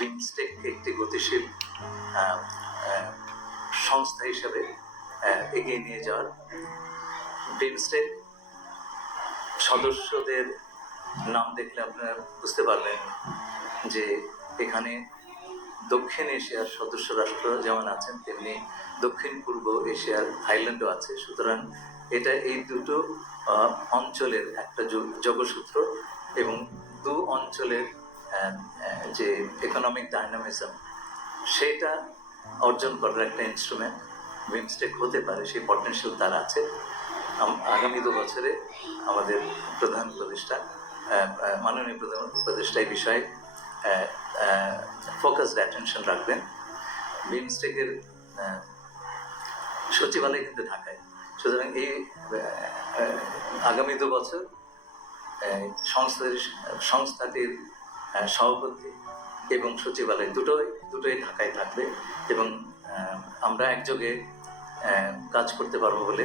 বিমস্টেককে একটি গতিশীল সংস্থা হিসেবে এগিয়ে নিয়ে যাওয়ার। বিমস্টেক সদস্যদের নাম দেখলে আপনারা বুঝতে পারবেন যে এখানে দক্ষিণ এশিয়ার সদস্য রাষ্ট্র যেমন আছেন, তেমনি দক্ষিণ পূর্ব এশিয়ার থাইল্যান্ডও আছে। সুতরাং এটা এই দুটো অঞ্চলের একটা যোগসূত্র এবং দু অঞ্চলের যে ইকোনমিক ডাইনামিজম সেটা অর্জন করার একটা ইনস্ট্রুমেন্ট বিমস্টেক হতে পারে, সেই পটেনশিয়াল তার আছে। আগামী 2 বছরে আমাদের প্রধান উপদেষ্টা, মাননীয় প্রধান উপদেষ্টা এই বিষয়ে ফোকাসড অ্যাটেনশন রাখবেন। বিমস্টেকের সচিবালয় কিন্তু ঢাকায়, সুতরাং এই আগামী 2 বছর সংস্থাটির সভাপতি এবং সচিবালয় দুটোই ঢাকায় থাকবে এবং আমরা একযোগে কাজ করতে পারবো বলে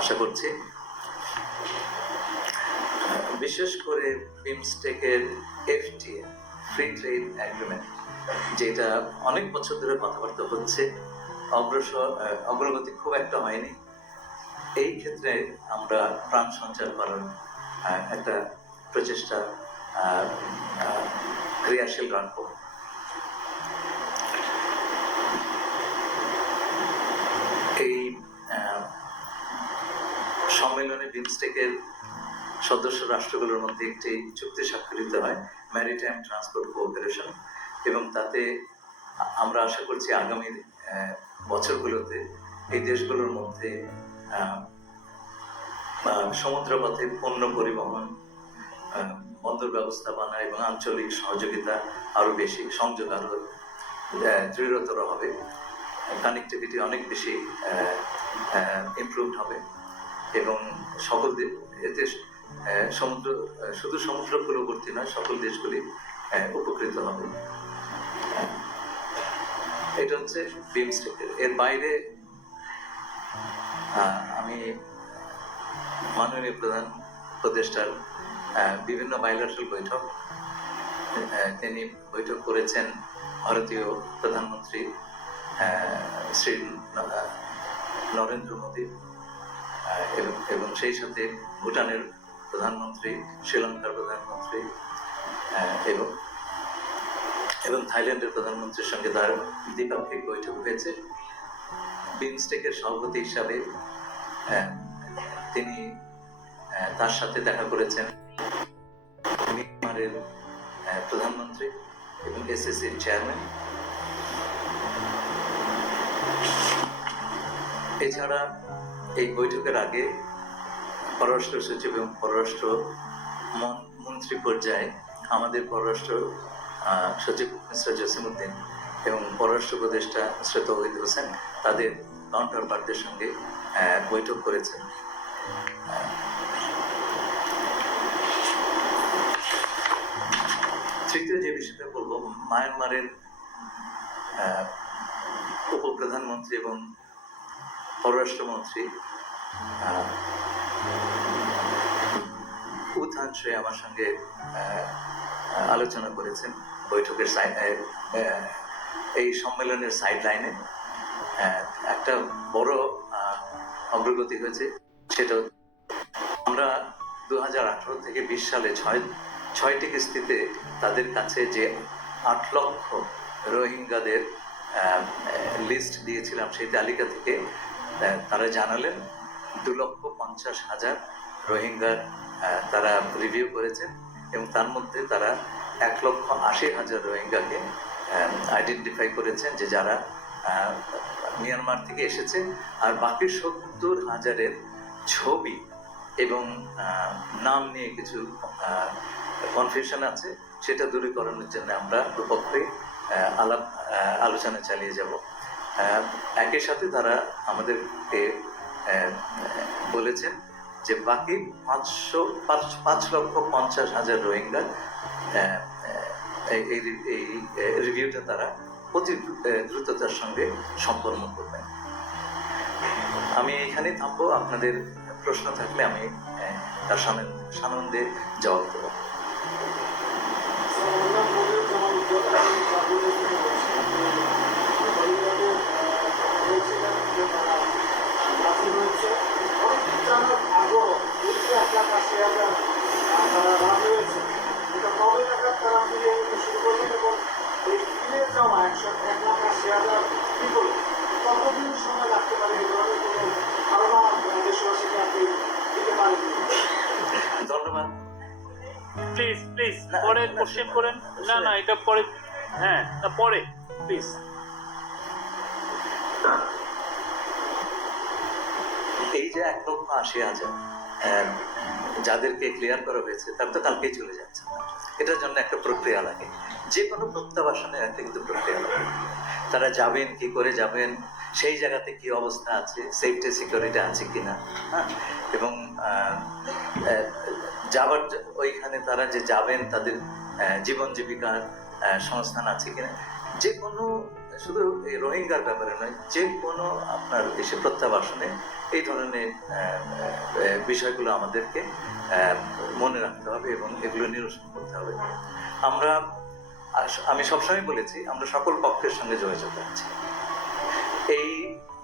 আশা করছি। বিশেষ করে বিমস্টেকের এফটিএ, ফ্রি ট্রেড এগ্রিমেন্ট, যেটা অনেক বছর ধরে কথাবার্তা হচ্ছে, অগ্রগতি খুব একটা হয়নি। এই ক্ষেত্রে আমরা প্রাণ সঞ্চার করার একটা প্রচেষ্টা ক্রিয়াশীল রাখবো। এই সম্মেলনে বিমস্টেকের সদস্য রাষ্ট্রগুলোর মধ্যে একটি চুক্তি স্বাক্ষরিত হয়, ম্যারিটাইম ট্রান্সপোর্ট কোঅপারেশন, এবং তাতে আমরা আশা করছি আগামী বছরগুলোতে এই দেশগুলোর মধ্যে সমুদ্রপথে পণ্য পরিবহন, বন্দর ব্যবস্থাপনা এবং আঞ্চলিক সহযোগিতা আরও বেশি, সংযোগ আরও দৃঢ়তর হবে, কানেক্টিভিটি অনেক বেশি ইমপ্রুভড হবে এবং সকল এতে শুধু সমুদ্র পূর্ববর্তী নয়, সকল দেশগুলি উপকৃত হবে। এটা হচ্ছে বিমস্টেকের। এর বাইরে আমি মাননীয় প্রধান উপদেষ্টার বিভিন্ন বাইলাটারাল বৈঠক, তিনি বৈঠক করেছেন ভারতীয় প্রধানমন্ত্রী শ্রী নরেন্দ্র মোদী এবং সেই সাথে ভুটানের প্রধানমন্ত্রী, শ্রীলঙ্কার প্রধানমন্ত্রী এবং থাইল্যান্ডের প্রধানমন্ত্রীর সঙ্গে তার দ্বিপাক্ষিক বৈঠক হয়েছে। বিমস্টেকের সভাপতি হিসাবে তিনি তার সাথে দেখা করেছেন মিয়ানমারের প্রধানমন্ত্রী এবং এসএসসির চেয়ারম্যান। এছাড়া এই বৈঠকের আগে পররাষ্ট্র সচিব এবং পররাষ্ট্র মন্ত্রী পর্যায়ে আমাদের পররাষ্ট্র সচিব মিস্টার জসিমউদ্দিন এবং পররাষ্ট্র উপদেষ্টা মিস্টার তৌহিদ হোসেন তাদের কাউন্টার পার্টদের সঙ্গে বৈঠক করেছেন। তৃতীয় যে বিষয়টা বলবো, মায়ানমারের উপপ্রধানমন্ত্রী এবং পররাষ্ট্রমন্ত্রী উথান সে আমার সঙ্গে আলোচনা করেছেন বৈঠকের এই সম্মেলনের সাইড লাইনে। একটা বড় অগ্রগতি হয়েছে, সেটা আমরা 2018 থেকে 20 সালে 6টি কিস্তিতে তাদের কাছে যে 8 লক্ষ রোহিঙ্গাদের লিস্ট দিয়েছিলাম, সেই তালিকা থেকে তারা জানালেন 2,50,000 রোহিঙ্গার তারা রিভিউ করেছেন এবং তার মধ্যে তারা 1,80,000 রোহিঙ্গাকে আইডেন্টিফাই করেছেন যে যারা মিয়ানমার থেকে এসেছে, আর বাকি 70,000-এর ছবি এবং নাম নিয়ে কিছু কনফিউশন আছে, সেটা দূরীকরণের জন্য আমরা দুপক্ষই আলোচনা চালিয়ে যাব। একই সাথে তারা আমাদেরকে বলেছেন যে বাকি 5,50,000 রোহিঙ্গা এই রিভিউটা তারা অতি দ্রুততার সঙ্গে সম্পন্ন করবেন। আমি এখানে থামবো, আপনাদের প্রশ্ন থাকলে আমি তার সানন্দে জবাব দেব। 2000 কি বলে কতদিন সময় লাগতে পারে এই ধরনের কোনো ধারণা দেশবাসীকে আপনি দিতে পারেন? ধন্যবাদ। প্লিজ প্লিজ না, পরে না, কোশ্চেন না, করেন। না না এটা পরে, হ্যাঁ না পরে প্লিজ। এই যে 1,80,000 যাদেরকে ক্লিয়ার করা হয়েছে তার তো কালকেই চলে যাচ্ছে। এটার জন্য একটা প্রক্রিয়া লাগে, যে কোনো প্রত্যাবাসনের একটা কিন্তু প্রক্রিয়া লাগে। তারা যাবেন, কি করে যাবেন, সেই জায়গাতে কি অবস্থা আছে, সেফটি সিকিউরিটি আছে কিনা, হ্যাঁ, এবং যাবার ওইখানে তারা যে যাবেন তাদের জীবন জীবিকার সংস্থান আছে কিনা, যে কোনো, শুধু এই রোহিঙ্গার ব্যাপারে নয়, যে কোনো আপনার দেশে প্রত্যাবাসনে এই ধরনের বিষয়গুলো আমাদেরকে মনে রাখতে হবে এবং এগুলো নিরসন করতে হবে। আমি সবসময় বলেছি আমরা সকল পক্ষের সঙ্গে যোগাযোগ রাখছি। এই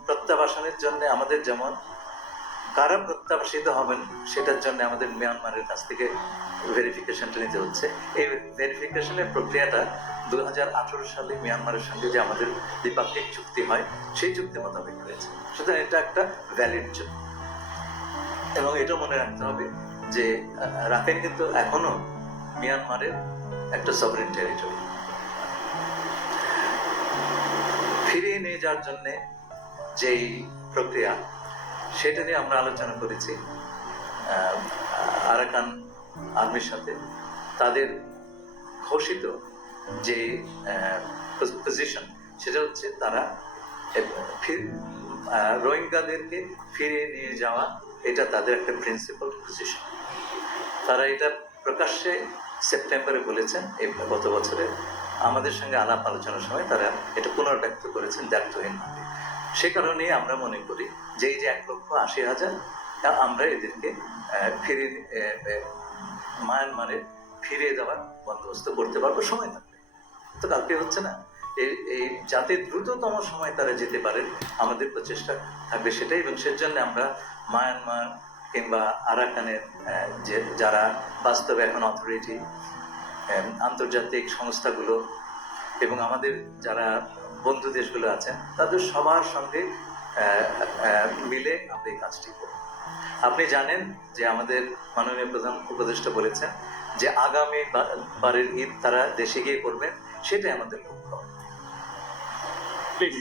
প্রত্যাবাসনের জন্য আমাদের যেমন কারা প্রত্যাবাসিত হবেন সেটার জন্য আমাদের মিয়ানমারের কাছ থেকে ভেরিফিকেশনটা নিতে হচ্ছে। এই ভেরিফিকেশনের প্রক্রিয়াটা 2018 সালে মিয়ানমারের সঙ্গে যে আমাদের দ্বিপাক্ষিক চুক্তি হয় সেই চুক্তি মোতাবেক হয়েছে। সুতরাং এটা একটা ভ্যালিড চুক্তি এবং এটা মনে রাখতে হবে যে রাখাইন কিন্তু এখনো মিয়ানমারের একটা সভরেন টেরিটরি। ফিরিয়ে নিয়ে যাওয়ার জন্য যেই প্রক্রিয়া সেটা নিয়ে আমরা আলোচনা করেছি আরাকান আর্মির সাথে। তাদের ঘোষিত যে পজিশন সেটা হচ্ছে তারা রোহিঙ্গাদেরকে ফিরিয়ে নিয়ে যাওয়া, এটা তাদের একটা প্রিন্সিপাল পজিশন। তারা এটা প্রকাশ্যে সেপ্টেম্বরে বলেছেন এই গত বছরে। আমাদের সঙ্গে আলাপ আলোচনার সময় তারা এটা পুনর্ব্যক্ত করেছেন দায়িত্বহীনভাবে। সে কারণে আমরা মনে করি যে এই যে 1,80,000 আমরা এদেরকে মায়ানমারে ফিরিয়ে দেওয়ার বন্দোবস্ত করতে পারবো সময় থাকবে। তো কালকে হচ্ছে না, এই যাতে দ্রুততম সময় তারা যেতে পারেন আমাদের প্রচেষ্টা থাকবে সেটাই। এবং সেজন্য আমরা মায়ানমার কিংবা আরাকানের যে যারা বাস্তবে এখন অথরিটি, আন্তর্জাতিক সংস্থাগুলো এবং আমাদের যারা বন্ধু দেশগুলো আছেন তাদের সবার সঙ্গে মিলে আমরা এই কাজটি করব। আপনি জানেন যে আমাদের মাননীয় প্রধান উপদেষ্টা বলেছেন যে আগামী বারের ঈদ তারা দেশে গিয়ে করবেন, সেটাই আমাদের লক্ষ্য। প্লিজ।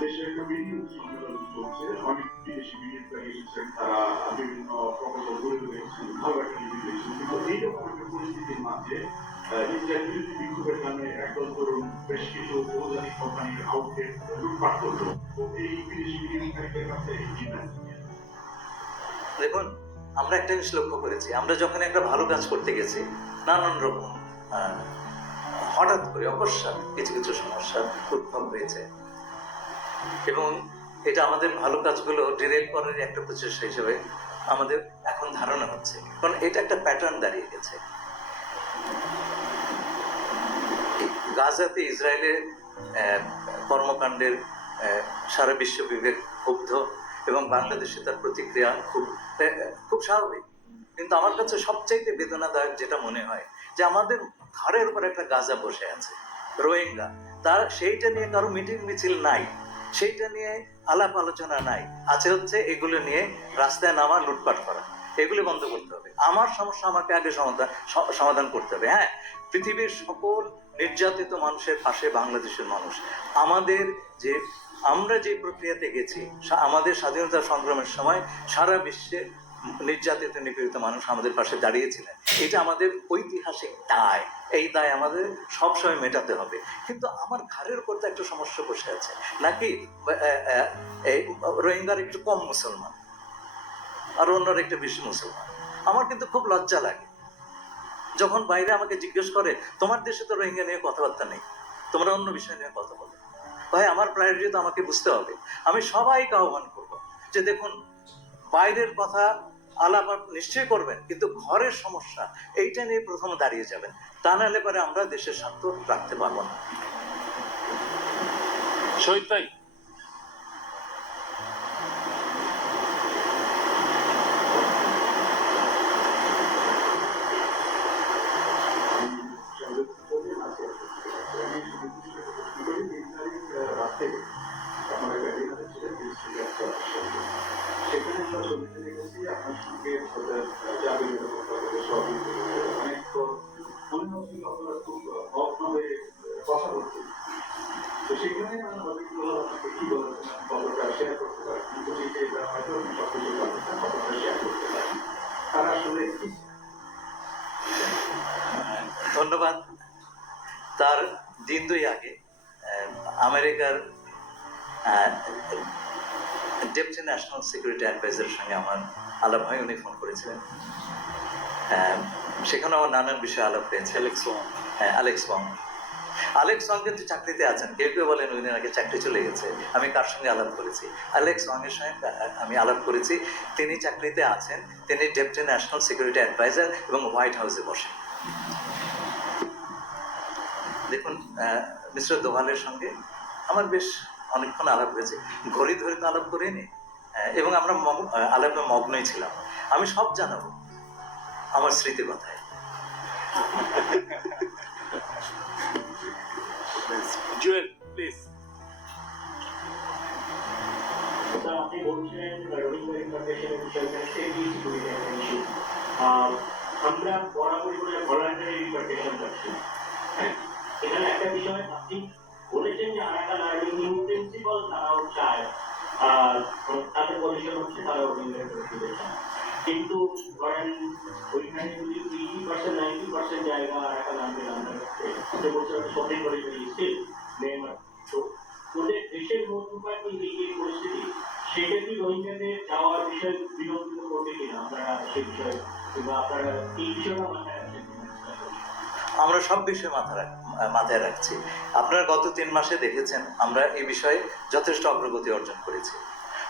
দেশে একটা মিডিয়া সম্মেলন চলছে, অনেক বিদেশি মিডিয়া এসেছেন, তারা বিভিন্ন প্রকল্প গড়ে তুলেছেন, ভালো একটা নিয়ে দিয়েছেন। কিন্তু এইরকম একটা পরিস্থিতির মাঝে ইসরায়েল বিরোধী বিক্ষোভের নামে একদল তরুণ বেশ কিছু বহুজাতিক কোম্পানির আউটলেট লুটপাট করলো। তো এই বিদেশি মিডিয়াকারীদের কাছে কি মেসেজ? দেখুন, আমরা একটা জিনিস লক্ষ্য করেছি, আমরা যখন একটা ভালো কাজ করতে গেছি নানান রকম হঠাৎ করে অকস্মাৎ কিছু কিছু সমস্যার উদ্ভব হয়েছে এবং এটা আমাদের ভালো কাজগুলো ডিরেল করার একটা প্রচেষ্টা হিসেবে আমাদের এখন ধারণা হচ্ছে, কারণ এটা একটা প্যাটার্ন দাঁড়িয়ে গেছে। গাজাতে ইসরায়েলের কর্মকাণ্ডের সারা বিশ্ব বিবেক ক্ষুব্ধ এবং বাংলাদেশে তার প্রতিক্রিয়া খুব স্বাভাবিক। কিন্তু আমার কাছে সবচাইতে বেদনাদায়ক যেটা মনে হয় যে আমাদের ঘরের উপর একটা গাজা বসে আছে, রোহিঙ্গা, তার সেইটা নিয়ে কারো মিটিং মিছিল নাই, সেইটা নিয়ে আলাপ আলোচনা নাই, আছে হচ্ছে এগুলো নিয়ে রাস্তায় নামা, লুটপাট করা। এগুলো বন্ধ করতে হবে। আমার সমস্যা আমাকে আগে সমাধান করতে হবে। হ্যাঁ, পৃথিবীর সকল নির্যাতিত মানুষের পাশে বাংলাদেশের মানুষ। আমরা যে প্রক্রিয়াতে গেছি, আমাদের স্বাধীনতা সংগ্রামের সময় সারা বিশ্বে নির্যাতিত নিপীড়িত মানুষ আমাদের পাশে দাঁড়িয়েছিলেন। এটা আমাদের ঐতিহাসিক দায়। এই দায় আমাদের সবসময় মেটাতে হবে। কিন্তু আমার ঘরের উপর তো একটা সমস্যা বসে আছে নাকি, এই রোহিঙ্গার একটু কম মুসলমান আর অন্যরা একটু বেশি মুসলমান। আমার কিন্তু খুব লজ্জা লাগে যখন বাইরে আমাকে জিজ্ঞেস করে তোমার দেশে তো রোহিঙ্গা নিয়ে কথাবার্তা নেই, তোমরা অন্য বিষয় নিয়ে কথা বলো। ভাই, আমার প্রায়োরিটি তো আমাকে বুঝতে হবে। আমি সবাইকে আহ্বান করবো যে দেখুন, বাইরের কথা আলাপ নিশ্চয়ই করবেন, কিন্তু ঘরের সমস্যা এইটা নিয়ে প্রথম দাঁড়িয়ে যাবেন। তা নাহলে পরে আমরা দেশের স্বার্থ রাখতে পারবো না। শহীদ ভাই, কথা বলতে। তো সেখানে আমরা অনেকগুলো আপনাকে কি বলেছেন খবরটা শেয়ার করতে পারি, কিন্তু সেটা হয়তো আপনি সবকিছু পারেন না, খবরটা শেয়ার করতে পারি। তারা আসলে কি ধন্যবাদ। তার দিন দুই আগে আমেরিকার ডেপুটি ন্যাশনাল সিকিউরিটি অ্যাডভাইজারের সঙ্গে আমার আলাপ হয়, উনি ফোন করেছিলেন। সেখানে আমার নানান বিষয়ে আলাপ হয়েছে। অ্যালেক্স ওয়াং কিন্তু চাকরিতে আছেন, কেউ কেউ বলেন উনি নাকি চাকরি চলে গেছে। আমি কার সঙ্গে আলাপ করেছি? অ্যালেক্স ওয়াংয়ের সঙ্গে আমি আলাপ করেছি। তিনি চাকরিতে আছেন, তিনি ডেপুটি ন্যাশনাল সিকিউরিটি অ্যাডভাইজার এবং হোয়াইট হাউসে বসেন। দেখুন, মিস্টার দোভালের সঙ্গে আমার বেশ অনেকক্ষণ আলাপ হয়েছে, ঘড়ি ধরে তো আলাপ করিনি, এবং আমরা আলাপে মগ্নই ছিলাম। আমি সব জানাবো আমার স্মৃতি কথায়। জুয়েল প্লিজ। আপনি বলছেন রবীন্দ্র ইনফরমেশনের বিষয়টা আমরা বরাবরই করে ভলান্টারি রিপার্টেশন করছি। এখানে একটা বিষয় আপনি বলেছেন যে আরাকা লার্নিং নিউ প্রিন্সিপাল তারাও চায়, তাদের পজিশন হচ্ছে তারা রবীন্দ্রের করতে চায়, কিন্তু ধরেন ওইখানে যদি 80% 90% জায়গা আরাকা লার্নিং আন্ডার আপনি বলছেন সঠিক করে স্টিল নেইমার, তো ওদের দেশের মধ্যকার এই পরিস্থিতি সেটা কি রোহিঙ্গাদের যাওয়ার বিষয়ে বিলম্বিত করবে কিনা আপনারা সেই বিষয়ে, কিংবা আপনারা এই বিষয়টা মাথায় রাখছেন? আমরা সব বিষয়ে মাথায় রাখছি। আপনারা গত 3 মাসে দেখেছেন আমরা এই বিষয়ে যথেষ্ট অগ্রগতি অর্জন করেছি।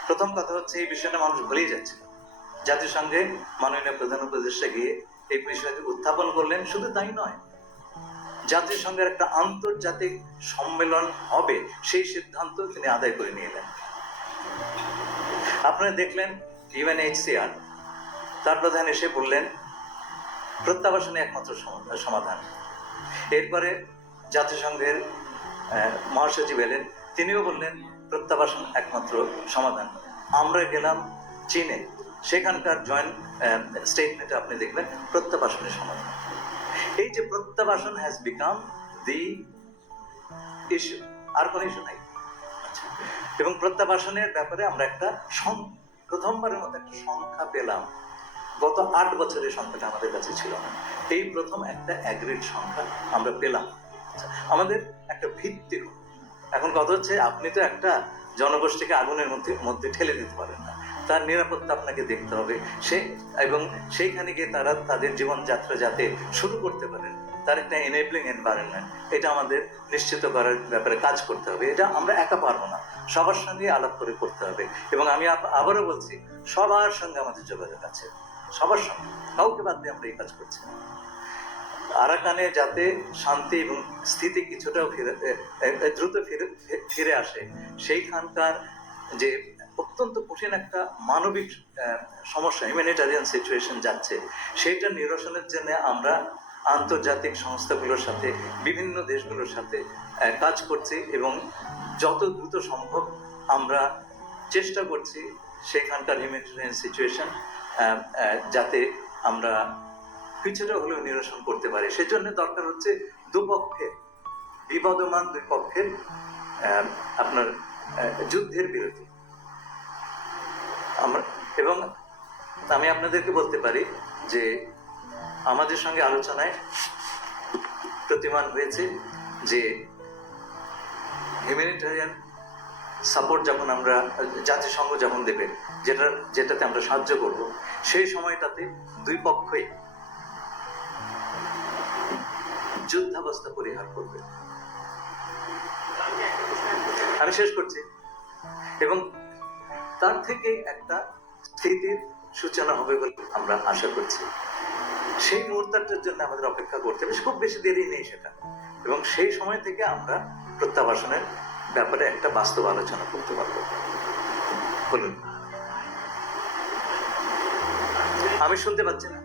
প্রথম কথা হচ্ছে, এই বিষয়টা মানুষ ভুলেই যাচ্ছে। জাতিসংঘে মাননীয় প্রধান উপদেষ্টা গিয়ে এই বিষয়টি উত্থাপন করলেন। শুধু তাই নয়, জাতিসংঘের একটা আন্তর্জাতিক সম্মেলন হবে সেই সিদ্ধান্ত তিনি আদায় করে নিয়ে এলেন। আপনারা দেখলেন UNHCR তার প্রধান এসে বললেন প্রত্যাবাসনে একমাত্র সমাধান। এরপরে জাতিসংঘের মহাসচিব এলেন, তিনিও বললেন প্রত্যাবাসন একমাত্র সমাধান। আমরা গেলাম চীনে, সেখানকার জয়েন্ট স্টেটমেন্টে আপনি দেখবেন প্রত্যাবাসনের সমাধান। এই যে প্রত্যাবাসন হ্যাজ বিকাম দি ইস্যু, আর কোনো ইস্যু নাই। এবং প্রত্যাবাসনের ব্যাপারে আমরা একটা প্রথমবারের মতো একটা সংখ্যা পেলাম। গত 8 বছরের সংখ্যাটা আমাদের কাছে ছিল না, এই প্রথম একটা অ্যাগ্রিড সংখ্যা আমরা পেলাম। আমাদের একটা ভিত্তি। এখন কথা হচ্ছে, আপনি তো একটা জনগোষ্ঠীকে আগুনের মধ্যে ঠেলে দিতে পারেন না, তার নিরাপত্তা আপনাকে দেখতে হবে, এবং সেইখানে গিয়ে তারা তাদের জীবনযাত্রা যাতে শুরু করতে পারেন, তার একটা এনেবলিং এনভায়রনমেন্ট, এটা আমাদের নিশ্চিত করার ব্যাপারে কাজ করতে হবে। এটা আমরা একা পারবো না, সবার সঙ্গে আলাপ করে করতে হবে। এবং আমি আবারও বলছি, সবার সঙ্গে আমাদের যোগাযোগ আছে, সবার সঙ্গে, কাউকে বাদ দিয়ে আমরা এই কাজ করছি। আরাকানে যাতে শান্তি এবং স্থিতি কিছুটাও দ্রুত ফিরে আসে, সেইখানকার যে অত্যন্ত কঠিন একটা মানবিক সমস্যা, হিউম্যানিটারিয়ান সিচুয়েশন যাচ্ছে, সেইটা নিরসনের জন্য আমরা আন্তর্জাতিক সংস্থাগুলোর সাথে, বিভিন্ন দেশগুলোর সাথে কাজ করছি, এবং যত দ্রুত সম্ভব আমরা চেষ্টা করছি সেখানকার হিউম্যানিটারিয়ান সিচুয়েশন যাতে আমরা কিছুটা হলেও নিরসন করতে পারি। সেজন্য দরকার হচ্ছে দুপক্ষের, বিবদমান দুই পক্ষের আপনার যুদ্ধের বিরতি। এবং আমি আপনাদেরকে বলতে পারি যে আমাদের সঙ্গে আলোচনায় প্রতিমান হয়েছে যে হিউম্যানিটারিয়ান সাপোর্ট যখন আমরা জাতিসংঘ যখন দেবে, যেটাতে আমরা সাহায্য করব, সেই সময়টাতে দুই পক্ষই যুদ্ধাবস্থা পরিহার করবে। আমি শেষ করছি। এবং তার থেকে একটা স্থিতির সূচনা হবে বলে আমরা আশা করছি। সেই মুহূর্তটার জন্য আমাদের অপেক্ষা করতে হবে, খুব বেশি দেরি নেই সেটা। এবং সেই সময় থেকে আমরা প্রত্যাবাসনের ব্যাপারে একটা বাস্তব আলোচনা করতে পারবো। বলুন, আমি শুনতে পাচ্ছি না।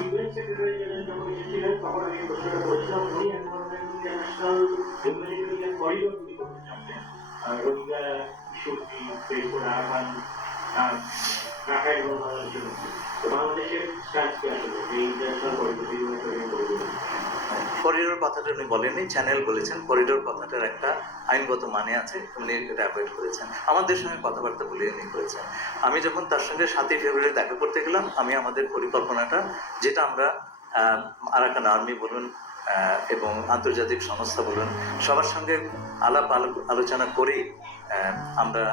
ইউএন সেক্রেটারি জেনারেল যখন এসেছিলেন তখন আমি প্রশ্নটা করেছিলাম, উনি ইন্টারন্যাশনাল হিউম্যানিটেরিয়ান করিডোর তৈরি করতে চাচ্ছেন রোহিঙ্গা ইস্যুটি ফেস করে আরাকান রাখাইন এবং বাংলাদেশের মধ্যে। তো বাংলাদেশের স্ট্যান্স কি আসলে এই international corridor humanitarian corridor? Corridor কথাটা উনি বলেননি, চ্যানেল বলেছেন। করিডোর কথাটার একটা আইনগত মানে আছে, উনি এটা অ্যাভয়েড করেছেন। আমাদের সঙ্গে কথাবার্তা বলে উনি করেছেন। আমি যখন তার সঙ্গে 7ই ফেব্রুয়ারি দেখা করতে গেলাম, আমি আমাদের পরিকল্পনাটা, যেটা আমরা আরাকান আর্মি বলুন এবং আন্তর্জাতিক সংস্থা বলুন, সবার সঙ্গে আলোচনা করেই আমরা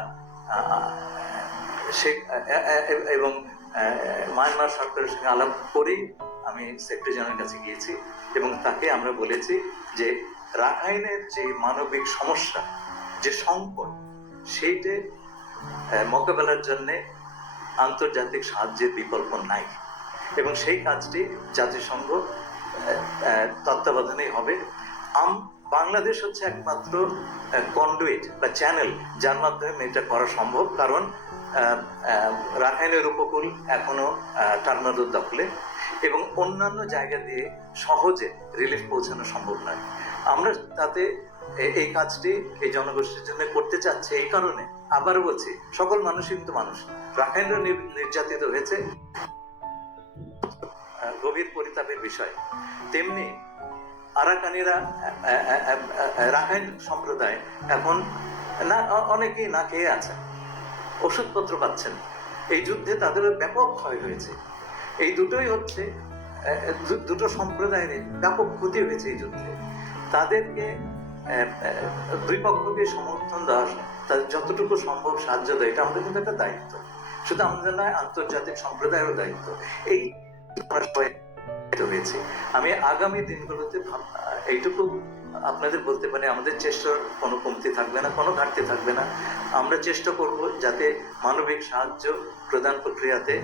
এবং মায়ানমার সরকারের সঙ্গে আলাপ করেই আমি সেক্রেটারি জেনারেলের কাছে গিয়েছি এবং তাকে আমরা বলেছি যে রাখাইনের যে মানবিক সমস্যা, যে সংকট, সেইটে মোকাবেলার জন্যে আন্তর্জাতিক সাহায্যের বিকল্প নাই এবং সেই কাজটি জাতিসংঘ তত্ত্বাবধানেই হবে। বাংলাদেশ হচ্ছে একমাত্র কন্ডুইট বা চ্যানেল যার মাধ্যমে এটা করা সম্ভব, কারণ রাখাইনের উপকূল এখনো টার্নাডোর দখলে এবং অন্যান্য জায়গা দিয়ে সহজে রিলিফ পৌঁছানো সম্ভব নয়। আমরা তাতে এই কাজটি এই জনগোষ্ঠীর জন্য করতে চাচ্ছি এই কারণে, আবারও বলছি, সকল মানুষই কিন্তু মানুষ। রাখাইনরা নির্যাতিত হয়েছে, গভীর পরিতাপের বিষয়। তেমনি আরাকানিরা, রাখাইন সম্প্রদায় এখন অনেকেই না খেয়ে আছে, ওষুধপত্র পাচ্ছেন। এই যুদ্ধে তাদের ব্যাপক ক্ষয় হয়েছে। এই দুটোই হচ্ছে দুটো সম্প্রদায়ের ব্যাপক ক্ষতি হয়েছে এই যুদ্ধে। তাদেরকে দুই পক্ষকে সমর্থন দেওয়া, তাদের যতটুকু সম্ভব সাহায্য দেয়, এটা আমাদের কিন্তু একটা দায়িত্ব। শুধু আমাদের নয়, আন্তর্জাতিক সম্প্রদায়েরও দায়িত্ব। এই হয়েছে। আমি আগামী দিনগুলোতে এইটুকু আপনাদের বলতে পারি, আমাদের চেষ্টার কোনো কমতি থাকবে না, কোনো ঘাটতি থাকবে না। আমরা চেষ্টা করব যাতে মানবিক সাহায্য প্রদান প্রক্রিয়াতে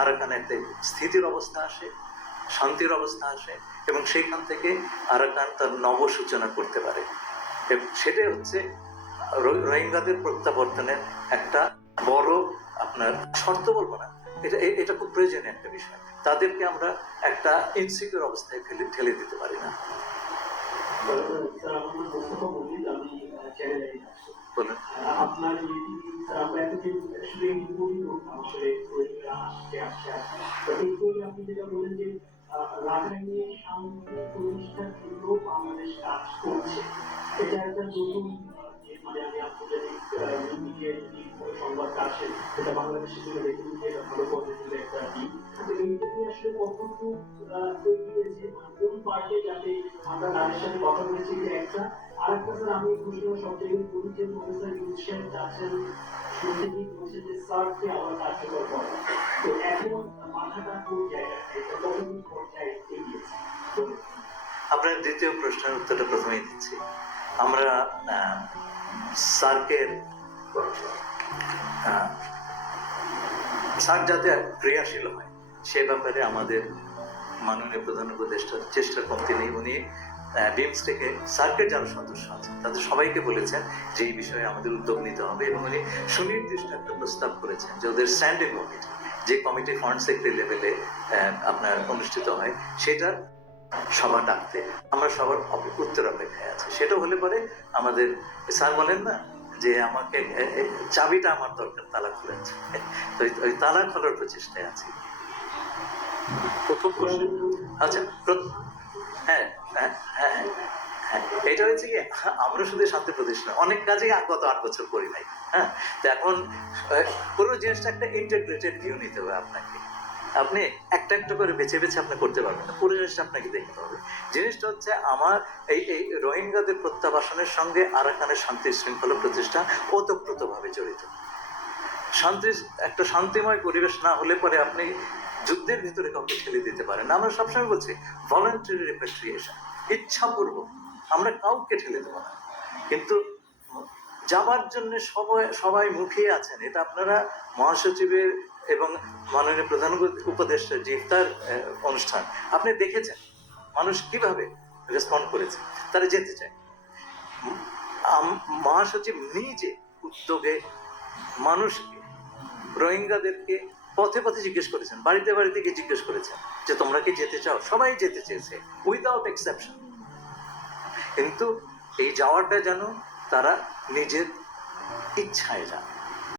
আরাকানে একটা স্থিতির অবস্থা আসে, শান্তির অবস্থা আসে এবং সেইখান থেকে আরাকান তার নবসূচনা করতে পারে। সেটাই হচ্ছে রোহিঙ্গাদের প্রত্যাবর্তনের একটা বড় আপনার শর্ত বলবো না, এটা খুব প্রয়োজনীয় একটা বিষয়। তাদেরকে আমরা একটা ইনসিকিউর অবস্থায় ঠেলে দিতে পারি না। বলুন। আপনার আপনি যেটা বলেন যে রাখাইনে শান্তি প্রতিষ্ঠার জন্য বাংলাদেশ কাজ করছে, এটা একটা নতুন, মানে আমি আন্তর্জাতিক সংবাদটা আসে, এটা বাংলাদেশের জন্য দেখুন যে ভালো পজিটিভ একটা দিক। এইটা নিয়ে আসলে কতটুকু এগিয়েছে, কোন পার্টে, যাতে আমরা তাদের সাথে কথা বলেছি যে একটা। আরেকটা স্যার, আমি প্রশ্ন সবথেকে করি যে প্রফেসর ইউসেফ চাচ্ছেন শুরুতে কি বলছে যে সার্ককে আবার কার্যকর করা, তো এখন মাথাটা কোন জায়গায়, এটা কতটুকু পর্যায়ে এগিয়েছে? আপনার দ্বিতীয় প্রশ্নের উত্তরটা প্রথমেই দিচ্ছি। আমরা সার্কের সার্ক যাতে ক্রিয়াশীল হয় সে ব্যাপারে আমাদের মাননীয় প্রধান উপদেষ্টার চেষ্টার কমতি নেই। উনি বিমস্টেকে সার্কের যারা সদস্য আছেন তাদের সবাইকে বলেছেন যে এই বিষয়ে আমাদের উদ্যোগ নিতে হবে এবং উনি সুনির্দিষ্ট একটা প্রস্তাব করেছেন যে ওদের স্ট্যান্ডিং কমিটি, যে কমিটি ফরেন সেক্রেটারি লেভেলে আপনার অনুষ্ঠিত হয়, সেটার সভা ডাকতে আমরা সবার উত্তর অপেক্ষায় আছি। সেটা হলে পরে আমাদের স্যার বলেন না যে আমাকে চাবিটা আমার দরকার তালা খোলার, ওই তালা খোলার প্রচেষ্টায় আছি। প্রথম প্রশ্ন, আচ্ছা, হ্যাঁ হ্যাঁ হ্যাঁ হ্যাঁ, এটা হয়েছে কি, আমরা শুধু শান্তি প্রতিষ্ঠা অনেক কাজেই গত 8 বছর করি নাই। হ্যাঁ, তো এখন পুরো জিনিসটা একটা ইন্টিগ্রেটেড ভিউ নিতে হবে আপনাকে। আপনি একটা একটা করে বেছে বেছে আপনি করতে পারবেন না, পুরো জিনিসটা আপনাকে দেখতে হবে। জিনিসটা হচ্ছে আমার এই রোহিঙ্গাদের প্রত্যাবাসনের সঙ্গে আরাকানের শান্তি শৃঙ্খলা প্রতিষ্ঠা ওতপ্রোতভাবে জড়িত। একটা শান্তিময় পরিবেশ না হলে পরে আপনি যুদ্ধের ভিতরে কাউকে ঠেলে দিতে পারেন না। আমরা সবসময় বলছি ভলান্টারি রিপ্যাট্রিয়েশন, ইচ্ছাপূর্বক আমরা কাউকে ঠেলে দেবো না। কিন্তু যাবার জন্য সবাই মুখিয়ে আছেন, এটা আপনারা মহাসচিবের এবং মাননীয় প্রধান উপদেষ্টার যে ইফতার অনুষ্ঠান আপনি দেখেছেন, মানুষ কিভাবে রেসপন্ড করেছে, তারা যেতে চায়। মহাসচিব নিজে উদ্যোগে মানুষকে, রোহিঙ্গাদেরকে পথে পথে জিজ্ঞেস করেছেন, বাড়িতে বাড়িতে গিয়ে জিজ্ঞেস করেছেন যে তোমরা কি যেতে চাও? সবাই যেতে চেয়েছে উইদাউট এক্সেপশন। কিন্তু এই যাওয়াটা যেন তারা নিজের ইচ্ছায় যান।